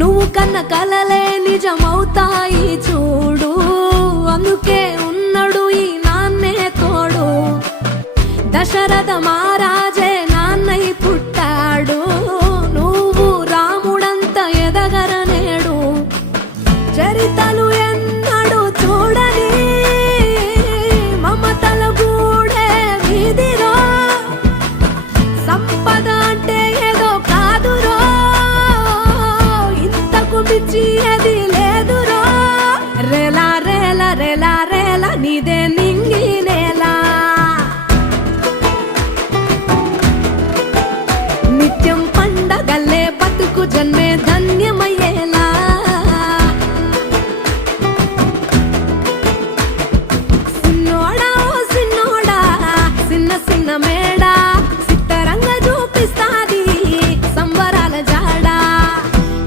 నువ్వు కన్న కలలే నిజమవుతాయి చూడు, అందుకే ఉన్నాడు ఈ నాన్నే తోడు. దశరథ మహారాజే నాన్నై పుట్టాడు, నువ్వు రాముడంత ఎదగ